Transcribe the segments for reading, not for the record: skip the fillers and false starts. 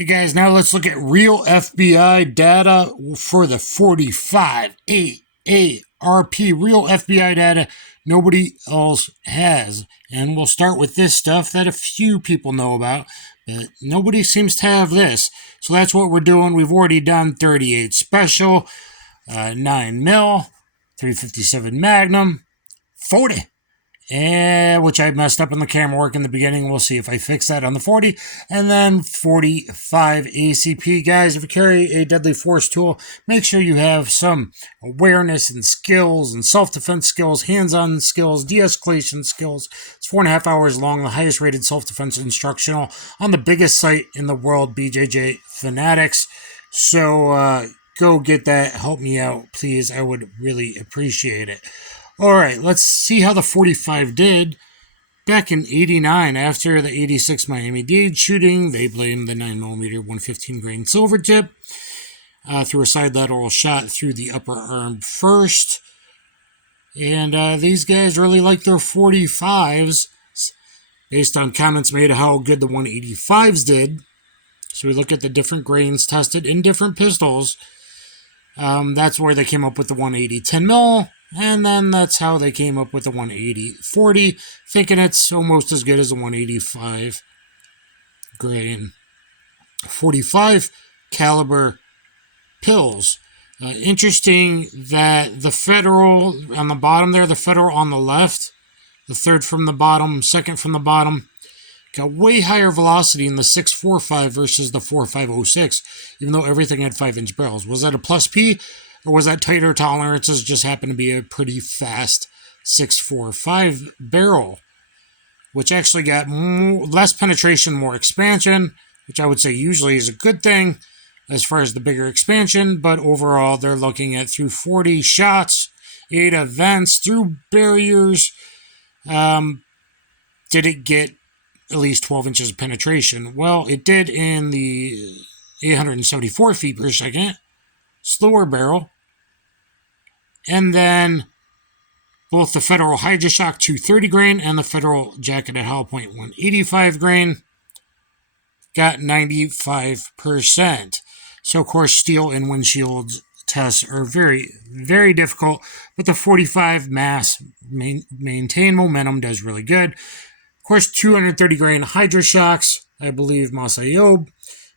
Hey guys, now let's look at real FBI data for the 45 AARP. Real FBI data nobody else has. And we'll start with this stuff that a few people know about, but nobody seems to have this. So that's what we're doing. We've already done 38 Special, 9mm, 357 Magnum, 40. Which I messed up in the camera work in the beginning. We'll see if I fix that on the 40. And then 45 ACP. Guys, if you carry a deadly force tool, make sure you have some awareness and skills and self-defense skills, hands-on skills, de-escalation skills. It's 4.5 hours long, the highest rated self-defense instructional on the biggest site in the world, BJJ Fanatics. So go get that. Help me out, please. I would really appreciate it. All right, let's see how the 45 did. Back in 89, after the 86 Miami-Dade shooting, they blamed the 9mm 115 grain silver tip through a side lateral shot through the upper arm first. And these guys really like their 45s based on comments made of how good the 185s did. So we look at the different grains tested in different pistols. That's where they came up with the 180 10mm. And then that's how they came up with the 180-40, thinking it's almost as good as the 185 grain 45 caliber pills. Interesting that the Federal on the bottom there, the Federal on the left, the third from the bottom, second from the bottom, got way higher velocity in the 6.45 versus the 4.506, even though everything had 5-inch barrels. Was that a plus P? Or was that tighter tolerances just happened to be a pretty fast 6.45 barrel, which actually got less penetration, more expansion, which I would say usually is a good thing as far as the bigger expansion, but overall they're looking at through 40 shots, 8 events, through barriers. Did it get at least 12 inches of penetration? Well, it did in the 874 feet per second. Slower barrel, and then both the Federal Hydra-Shock 230 grain and the Federal Jacketed Hollowpoint 185 grain got 95%. So, of course, steel and windshield tests are very, very difficult, but the 45 mass maintain momentum does really good. Of course, 230 grain Hydra-Shocks, I believe ayoob,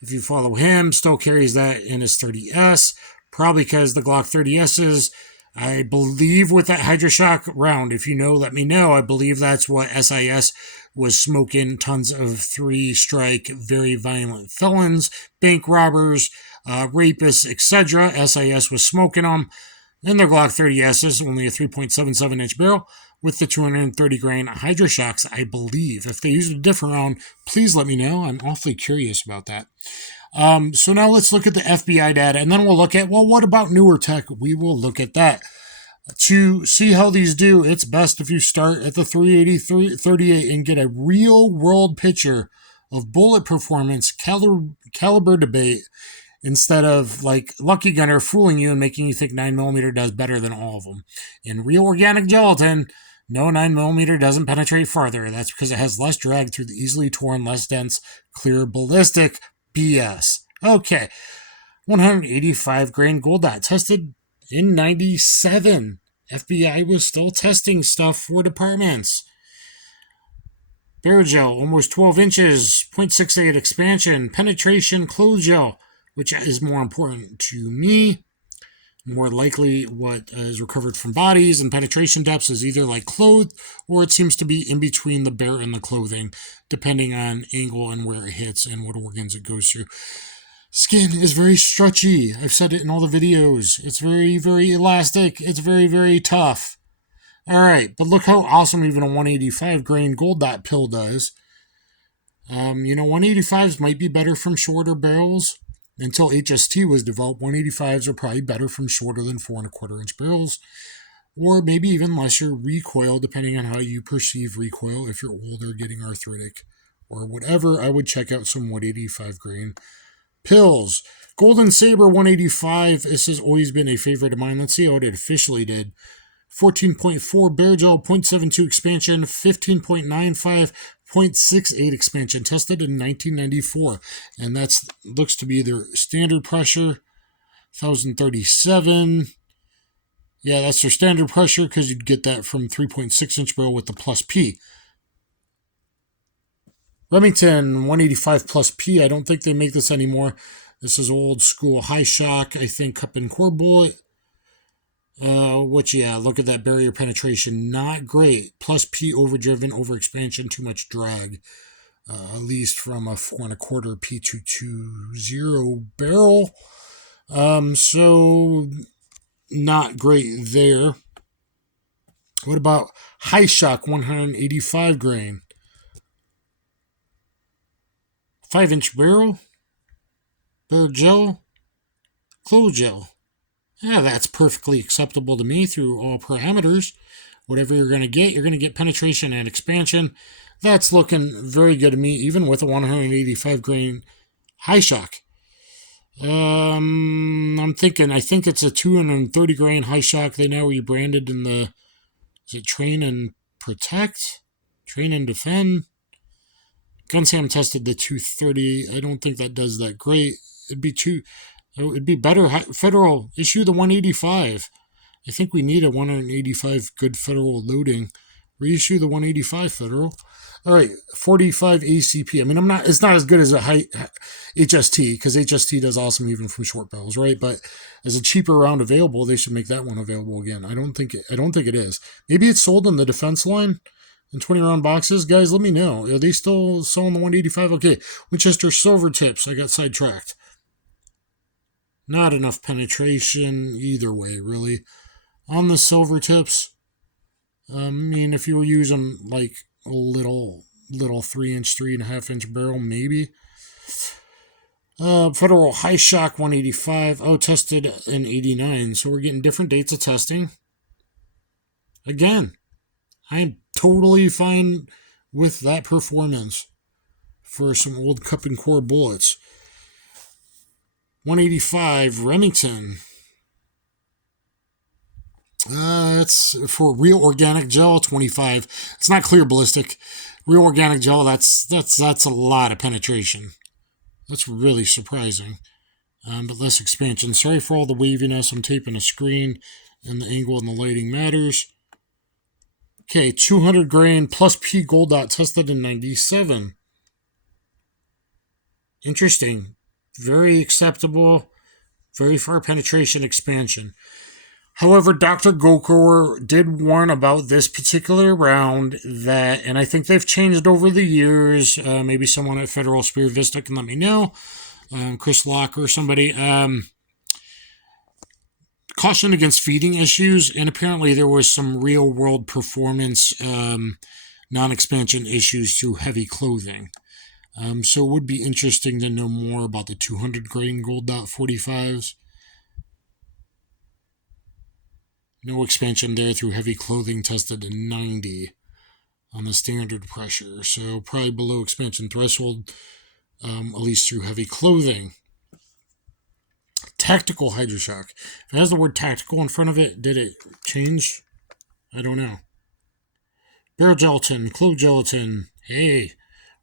if you follow him, still carries that in his 30S, probably because the Glock 30S's, I believe with that Hydra-Shock round, if you know, let me know, I believe that's what SIS was smoking tons of 3-strike, very violent felons, bank robbers, rapists, etc. SIS was smoking them, and their Glock 30S's, only a 3.77-inch barrel, with the 230 grain Hydra-Shocks, I believe. If they used a different round, please let me know. I'm awfully curious about that. So now let's look at the FBI data, and then we'll look at, well, what about newer tech? We will look at that. To see how these do, it's best if you start at the 380-38 and get a real-world picture of bullet performance, caliber debate, instead of like Lucky Gunner fooling you and making you think 9mm does better than all of them. In real organic gelatin, no 9mm doesn't penetrate farther. That's because it has less drag through the easily torn, less dense, clear ballistic. BS. Okay. 185 grain gold dot tested in 97. FBI was still testing stuff for departments. Barrel gel, almost 12 inches, 0.68 expansion, penetration, closed gel, which is more important to me. More likely what is recovered from bodies, and penetration depths is either like clothed or it seems to be in between the bear and the clothing, depending on angle and where it hits and what organs it goes through. Skin is very stretchy. I've said it in all the videos. It's very, very elastic. It's very, very tough. All right, but look how awesome even a 185 grain gold dot pill does. 185s might be better from shorter barrels. Until HST was developed, 185s are probably better from shorter than 4.25-inch barrels, or maybe even lesser recoil, depending on how you perceive recoil. If you're older, getting arthritic, or whatever, I would check out some 185 grain pills. Golden Saber 185, this has always been a favorite of mine. Let's see how it officially did. 14.4 barrel gel, 0.72 expansion, 15.95 .68 expansion, tested in 1994, and that's looks to be their standard pressure. 1037. Yeah, that's their standard pressure because you'd get that from 3.6 inch barrel with the plus P. Remington 185 plus P. I don't think they make this anymore. This is old school high shock, I think, cup and core bullet. Which, yeah, look at that barrier penetration. Not great. Plus P overdriven, overexpansion, too much drag. At least from a 4 1/4 P220 barrel. So not great there. What about high shock 185 grain? 5-inch barrel, bare gel, closed gel. Yeah, that's perfectly acceptable to me through all parameters. Whatever you're going to get penetration and expansion. That's looking very good to me, even with a 185 grain high shock. I think it's a 230 grain high shock. They now rebranded in the, is it Train and Protect? Train and Defend? Gunsam tested the 230. I don't think that does that great. It'd be better. Federal, issue the 185. I think we need a 185 good federal loading. Reissue the 185 federal. All right, 45 ACP. I mean, it's not as good as a high HST, because HST does awesome even from short barrels, right? But as a cheaper round available, they should make that one available again. I don't think it is. Maybe it's sold in the defense line in 20 round boxes. Guys, let me know. Are they still selling the 185? Okay, Winchester silver tips. I got sidetracked. Not enough penetration either way, really. On the silver tips, I mean, if you were using like a little 3-inch, 3.5-inch barrel, maybe. Federal high shock 185. Oh, tested in 89. So we're getting different dates of testing. Again, I'm totally fine with that performance for some old cup and core bullets. 185 Remington. It's for real organic gel, 25. It's not clear ballistic. Real organic gel, that's a lot of penetration. That's really surprising. But less expansion. Sorry for all the waviness. I'm taping a screen and the angle and the lighting matters. Okay, 200 grain plus P gold dot tested in 97. Interesting. Very acceptable. Very far penetration expansion. However, Dr. Gokor did warn about this particular round that, and I think they've changed over the years. Maybe someone at Federal Speer Vista can let me know. Chris Locke or somebody. Caution against feeding issues, and apparently there was some real-world performance non-expansion issues through heavy clothing. So it would be interesting to know more about the 200 grain gold dot 45s. No expansion there through heavy clothing, tested in 90 on the standard pressure. So probably below expansion threshold, at least through heavy clothing. Tactical Hydroshock. If it has the word tactical in front of it, did it change? I don't know. Barrel gelatin, clove gelatin. Hey,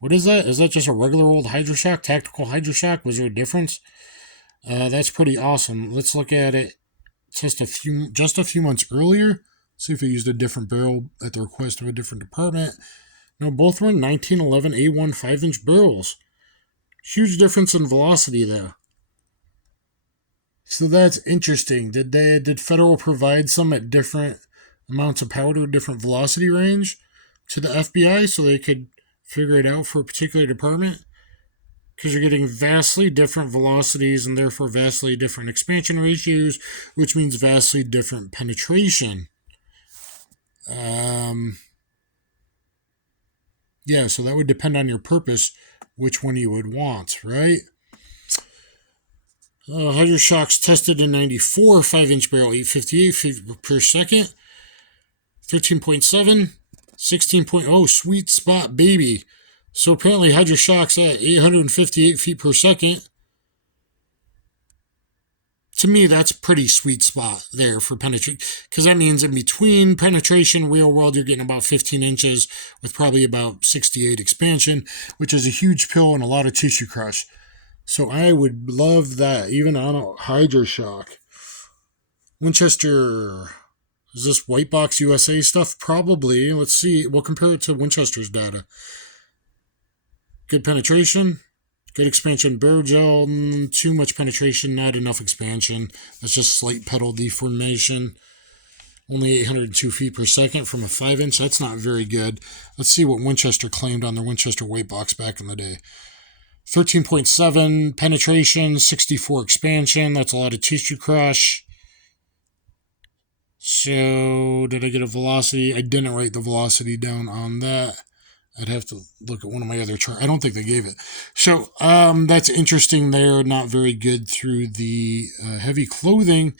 what is that? Is that just a regular old Hydroshock? Tactical Hydroshock? Was there a difference? That's pretty awesome. Let's look at it just a few months earlier. See if it used a different barrel at the request of a different department. No, both were 1911 A1 5-inch barrels. Huge difference in velocity there. So that's interesting. Did Federal provide some at different amounts of powder, different velocity range to the FBI so they could figure it out for a particular department? Because you're getting vastly different velocities and therefore vastly different expansion ratios, which means vastly different penetration. Yeah, so that would depend on your purpose, which one you would want, right? Hydroshocks tested in 94, 5-inch barrel, 858 feet per second, 13.7, 16.0, sweet spot, baby. So apparently Hydroshocks at 858 feet per second To me, that's a pretty sweet spot there for penetration, because that means in between penetration, real world, you're getting about 15 inches with probably about 68 expansion, which is a huge pill and a lot of tissue crush. So I would love that, even on a Hydra Shock. Winchester, is this White Box USA stuff? Probably. Let's see. We'll compare it to Winchester's data. Good penetration. Good expansion barrel gel, too much penetration, not enough expansion. That's just slight pedal deformation. Only 802 feet per second from a 5-inch. That's not very good. Let's see what Winchester claimed on their Winchester weight box back in the day. 13.7 penetration, 64 expansion. That's a lot of tissue crush. So, did I get a velocity? I didn't write the velocity down on that. I'd have to look at one of my other charts. I don't think they gave it. So that's interesting there. Not very good through the heavy clothing.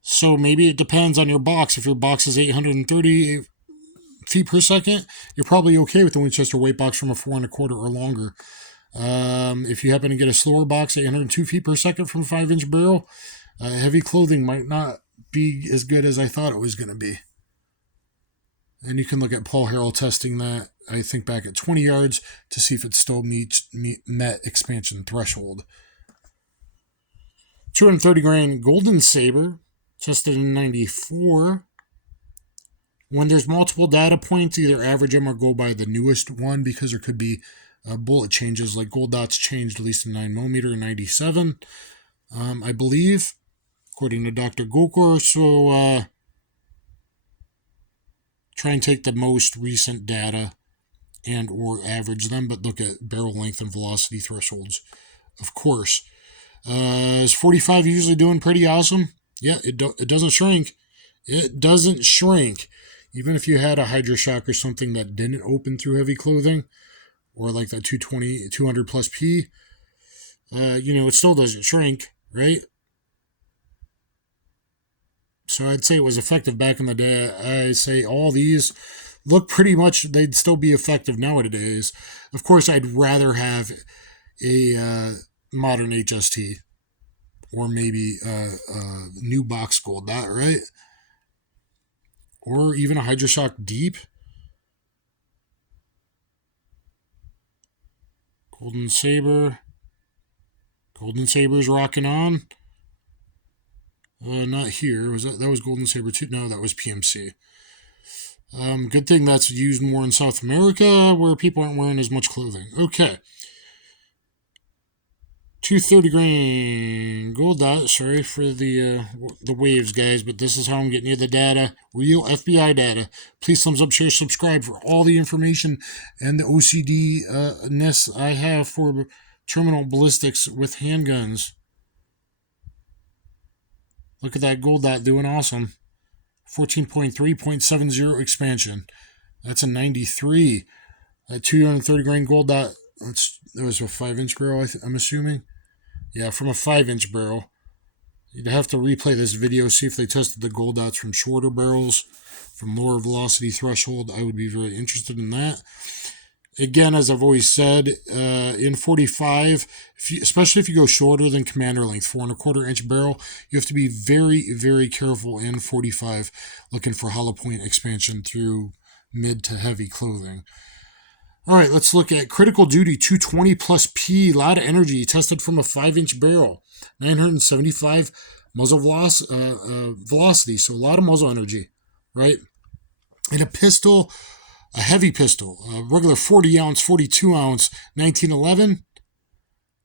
So maybe it depends on your box. If your box is 830 feet per second, you're probably okay with the Winchester weight box from a 4 1/4 or longer. If you happen to get a slower box, 802 feet per second from a 5-inch barrel, heavy clothing might not be as good as I thought it was going to be. And you can look at Paul Harrell testing that, I think, back at 20 yards to see if it still met expansion threshold. 230 grain Golden Saber, tested in 94. When there's multiple data points, either average them or go by the newest one, because there could be bullet changes, like gold dots changed at least in 9mm in 97, I believe, according to Dr. Gokor. So, try and take the most recent data and or average them, but look at barrel length and velocity thresholds, of course. Is 45 usually doing pretty awesome? Yeah, it doesn't shrink. It doesn't shrink. Even if you had a Hydra Shock or something that didn't open through heavy clothing, or like that 220, 200 plus P, it still doesn't shrink, right? So I'd say it was effective back in the day. I say all these look pretty much, they'd still be effective nowadays. Of course, I'd rather have a modern HST or maybe a new box gold dot, right? Or even a Hydra Shock Deep. Golden Saber. Golden Saber's rocking on. Not here. That was Golden Saber 2? No, that was PMC. Good thing that's used more in South America, where people aren't wearing as much clothing. Okay. 230 grain gold dot. Sorry for the waves, guys, but this is how I'm getting you the data. Real FBI data. Please thumbs up, share, subscribe for all the information and the OCD-ness I have for terminal ballistics with handguns. Look at that gold dot doing awesome. 14.3.70 expansion. That's a 93. That 230 grain gold dot, that was a 5-inch barrel, I'm assuming. Yeah, from a 5-inch barrel. You'd have to replay this video, see if they tested the gold dots from shorter barrels, from lower velocity threshold. I would be very interested in that. Again, as I've always said, in 45, especially if you go shorter than commander length, 4 1/4 inch barrel, you have to be very, very careful in 45, looking for hollow point expansion through mid to heavy clothing. All right, let's look at critical duty 220 plus P, a lot of energy, tested from a 5-inch barrel, 975 muzzle velocity, so a lot of muzzle energy, right? And a pistol, a heavy pistol, a regular 40 ounce, 42 ounce, 1911.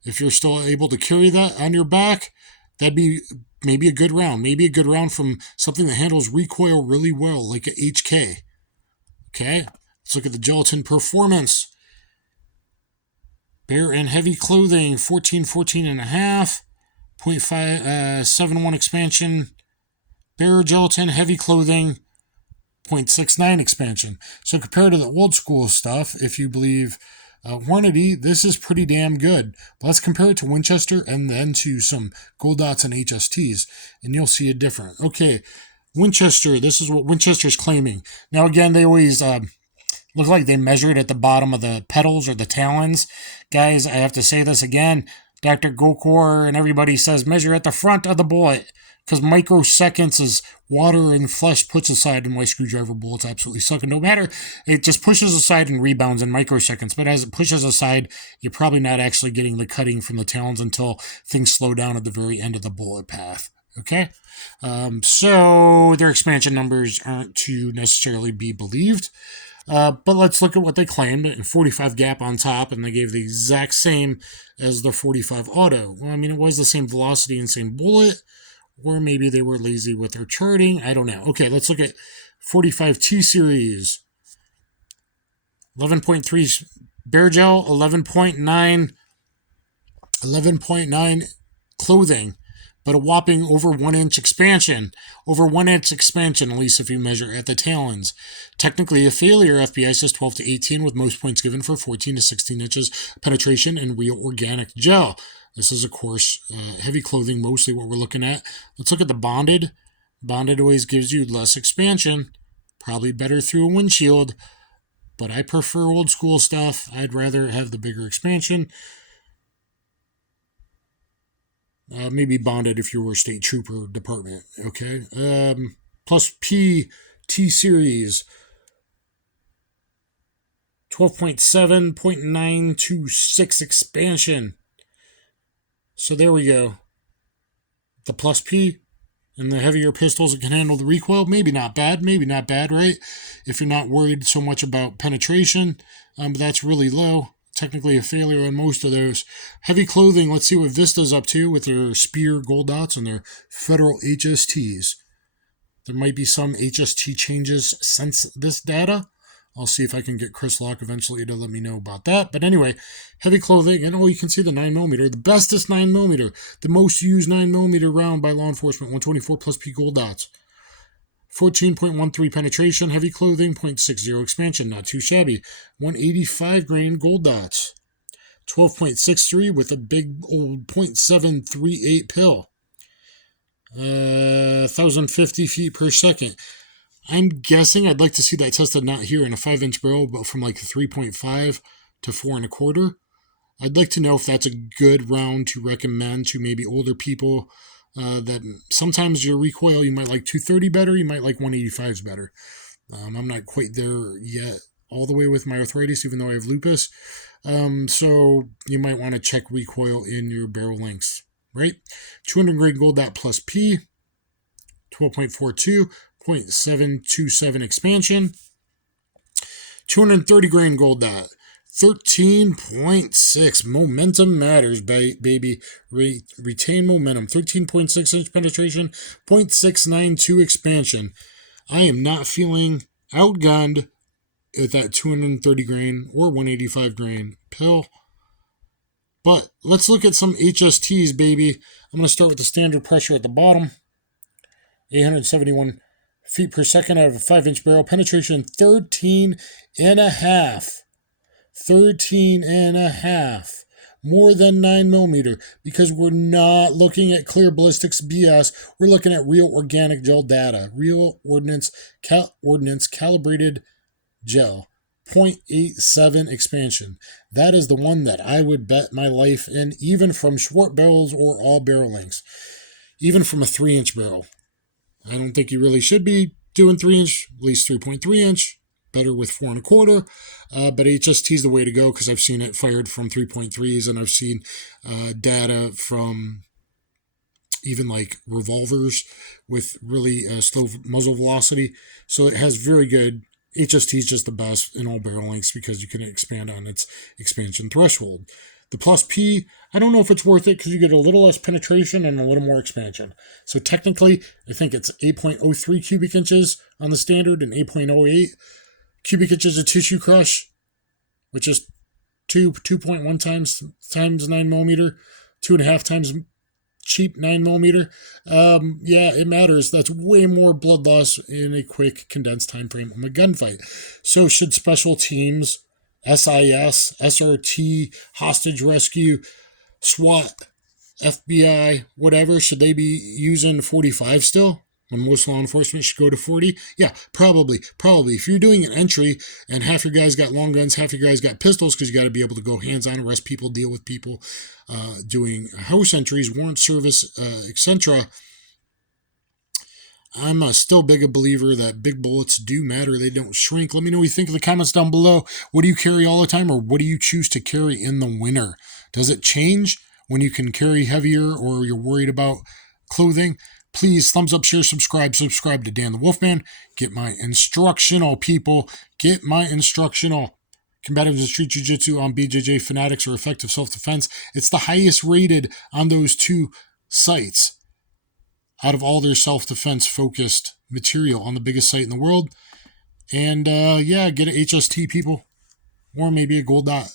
If you're still able to carry that on your back, that'd be maybe a good round. Maybe a good round from something that handles recoil really well, like a HK. Okay, let's look at the gelatin performance. Bare and heavy clothing, 14 and a half, 0.71 expansion. Bare gelatin, heavy clothing, 0.69 expansion. So compared to the old school stuff, if you believe Hornady, this is pretty damn good. But let's compare it to Winchester and then to some gold dots and HSTs, and you'll see it different. Okay, Winchester, this is what Winchester's claiming. Now again, they always look like they measure it at the bottom of the petals or the talons. Guys, I have to say this again. Dr. Gokor and everybody says measure at the front of the bullet, because microseconds is water and flesh puts aside, and my screwdriver bullets absolutely suck. And no matter, it just pushes aside and rebounds in microseconds. But as it pushes aside, you're probably not actually getting the cutting from the talons until things slow down at the very end of the bullet path. Okay? So their expansion numbers aren't to necessarily be believed. But let's look at what they claimed. And 45 gap on top, and they gave the exact same as the 45 auto. Well, I mean, it was the same velocity and same bullet, or maybe they were lazy with their charting. I don't know. Okay, let's look at 45 T series. 11.3 bear gel, 11.9 clothing, but a whopping over 1 inch expansion. Over 1 inch expansion, at least if you measure at the talons. Technically a failure, FBI says 12 to 18, with most points given for 14 to 16 inches penetration in real organic gel. This is, of course, heavy clothing, mostly what we're looking at. Let's look at the bonded. Bonded always gives you less expansion. Probably better through a windshield, but I prefer old school stuff. I'd rather have the bigger expansion. Maybe bonded if you were a state trooper department, okay? Plus P T series, 12.7.926 expansion. So there we go. The plus P and the heavier pistols that can handle the recoil, maybe not bad, right? If you're not worried so much about penetration, but that's really low. Technically a failure on most of those. Heavy clothing, let's see what Vista's up to with their Speer gold dots and their federal HSTs. There might be some HST changes since this data. I'll see if I can get Chris Locke eventually to let me know about that. But anyway, heavy clothing, and you can see the 9mm, the bestest 9mm, the most used 9mm round by law enforcement, 124 plus P gold dots. 14.13 penetration, heavy clothing, 0.60 expansion, not too shabby. 185 grain gold dots. 12.63 with a big old 0.738 pill. 1,050 feet per second. I'm guessing I'd like to see that tested not here in a 5-inch barrel, but from like 3.5 to 4 1/4. I'd like to know if that's a good round to recommend to maybe older people. That sometimes your recoil, you might like 230 better, you might like 185s better. I'm not quite there yet all the way with my arthritis, even though I have lupus. So you might want to check recoil in your barrel lengths, right? 200 grain gold dot plus P, 12.42, 0.727 expansion. 230 grain gold dot. 13.6. Momentum matters, baby. Retain momentum. 13.6 inch penetration. 0.692 expansion. I am not feeling outgunned with that 230 grain or 185 grain pill. But let's look at some HSTs, baby. I'm going to start with the standard pressure at the bottom. 871 feet per second out of a 5-inch barrel. Penetration 13.5. 13.5, more than 9mm, because we're not looking at clear ballistics BS. We're looking at real organic gel data, real ordnance calibrated gel. 0.87 expansion. That is the one that I would bet my life in, even from short barrels or all barrel lengths, even from a 3-inch barrel. I don't think you really should be doing 3-inch, at least 3.3 inch. Better with 4 1/4, but HST is the way to go, because I've seen it fired from 3.3s, and I've seen data from even like revolvers with really slow muzzle velocity. So it has very good. HST is just the best in all barrel lengths because you can expand on its expansion threshold. The plus P, I don't know if it's worth it because you get a little less penetration and a little more expansion. So technically, I think it's 8.03 cubic inches on the standard and 8.08 cubic inches of tissue crush, which is 2.1 times 9mm, 2.5 times cheap 9mm. Yeah, it matters. That's way more blood loss in a quick, condensed time frame on a gunfight. So should special teams, SIS, SRT, hostage rescue, SWAT, FBI, whatever, should they be using 45 still? when most law enforcement should go to 40? Yeah, probably. If you're doing an entry and half your guys got long guns, half your guys got pistols, because you got to be able to go hands-on, arrest people, deal with people, doing house entries, warrant service, etc. I'm still big a believer that big bullets do matter. They don't shrink. Let me know what you think in the comments down below. What do you carry all the time, or what do you choose to carry in the winter? Does it change when you can carry heavier, or you're worried about clothing? Please, thumbs up, share, subscribe to Dan the Wolfman. Get my instructional, people. Get my instructional. Combatives and Street Jiu-Jitsu on BJJ Fanatics or Effective Self-Defense. It's the highest rated on those two sites out of all their self-defense focused material on the biggest site in the world. And yeah, get an HST, people, or maybe a gold dot,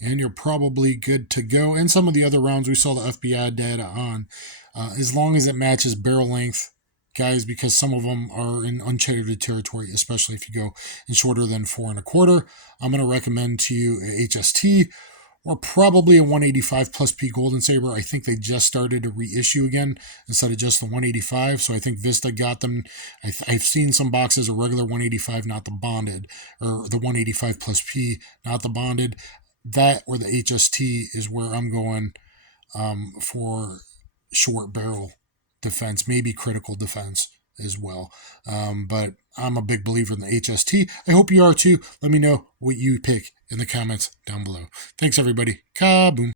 and you're probably good to go. And some of the other rounds we saw the FBI data on, as long as it matches barrel length, guys, because some of them are in uncharted territory, especially if you go in shorter than 4 1/4. I'm going to recommend to you a HST, or probably a 185 plus P Golden Saber. I think they just started to reissue again instead of just the 185. So I think Vista got them. I've seen some boxes of regular 185, not the bonded, or the 185 plus P, not the bonded. That or the HST is where I'm going for short barrel defense, maybe critical defense as well. But I'm a big believer in the HST. I hope you are too. Let me know what you pick in the comments down below. Thanks, everybody. Kaboom.